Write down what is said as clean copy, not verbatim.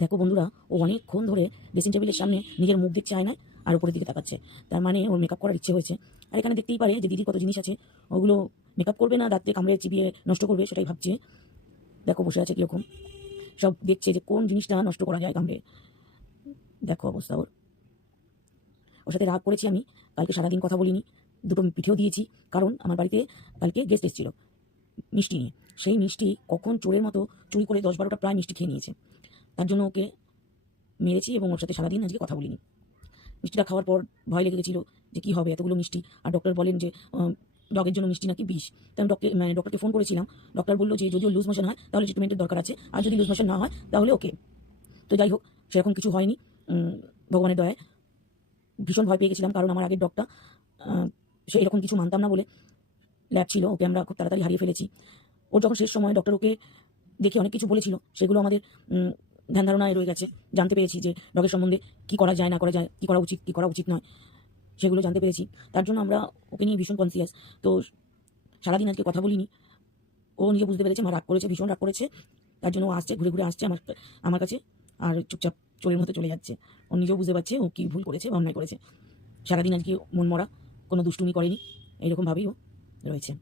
দেখো বন্ধুরা, ও অনেকক্ষণ ধরে ড্রেসিং টেবিলের সামনে নিজের মুখ দেখছে আয়নায় আর উপরের দিকে তাকাচ্ছে। তার মানে ওর মেকআপ করার ইচ্ছে হয়েছে। আর এখানে দেখতেই পারে যে দিদির কত জিনিস আছে, ওগুলো মেকআপ করবে না দাঁতে কামড়ে চিবিয়ে নষ্ট করবে সেটাই ভাবছে। দেখো বসে আছে কিরকম, সব দেখছে যে কোন জিনিসটা নষ্ট করা যায় কামড়ে। দেখো অবস্থা ওর। ওর সাথে রাগ করেছি আমি, কালকে সারাদিন কথা বলিনি, দুটো পিঠেও দিয়েছি। কারণ আমার বাড়িতে কালকে গেস্ট এসেছিল মিষ্টি নিয়ে। সেই মিষ্টি কখন চোরের মতো চুরি করে 10-12টা প্রায় মিষ্টি খেয়ে নিয়েছে। তার জন্য ওকে মেরেছি এবং ওর সাথে সারাদিন আজকে কথা বলিনি। মিষ্টিটা খাওয়ার পর ভয় লেগে গেছিলো যে কী হবে এতগুলো মিষ্টি। আর ডক্টর বলেন যে ডগের জন্য মিষ্টি নাকি বিষ। তাই আমি ডক্টরকে ফোন করেছিলাম। ডক্টর বললো যে যদিও লুজ মোশন হয় তাহলে ট্রিটমেন্টের দরকার আছে, আর যদি লুজ মোশন না হয় তাহলে ওকে। তো যাই হোক, সেরকম কিছু হয়নি ভগবানের দয়ায়। ভীষণ ভয় পেয়ে গেছিলাম কারণ আমার আগের ডগটা সে এরকম কিছু মানতাম না বলে ল্যাব ছিল, ওকে আমরা খুব তাড়াতাড়ি হারিয়ে ফেলেছি। ওর যখন শেষ সময় ডক্টর ওকে দেখে অনেক কিছু বলেছিল, সেগুলো আমাদের ধ্যান ধারণায় রয়ে গেছে। জানতে পেরেছি যে ডগের সম্বন্ধে কী করা যায় না করা যায়, কী করা উচিত কী করা উচিত নয়, সেগুলো জানতে পেরেছি। তার জন্য আমরা ওকে নিয়ে ভীষণ কনসিয়াস। তো সারাদিন আজকে কথা বলিনি। ও নিজে বুঝতে পেরেছে মা রাগ করেছে, ভীষণ রাগ করেছে। তার জন্য ও আসছে, ঘুরে ঘুরে আসছে আমার কাছে, আর চুপচাপ চোরের মতো চলে যাচ্ছে। ও নিজেও বুঝতে পারছে ও কী ভুল করেছে বা অন্যায় করেছে। সারাদিন আজকে মন মরা, কোনো দুষ্টুমি করেনি, এইরকমভাবেই ও রয়েছে।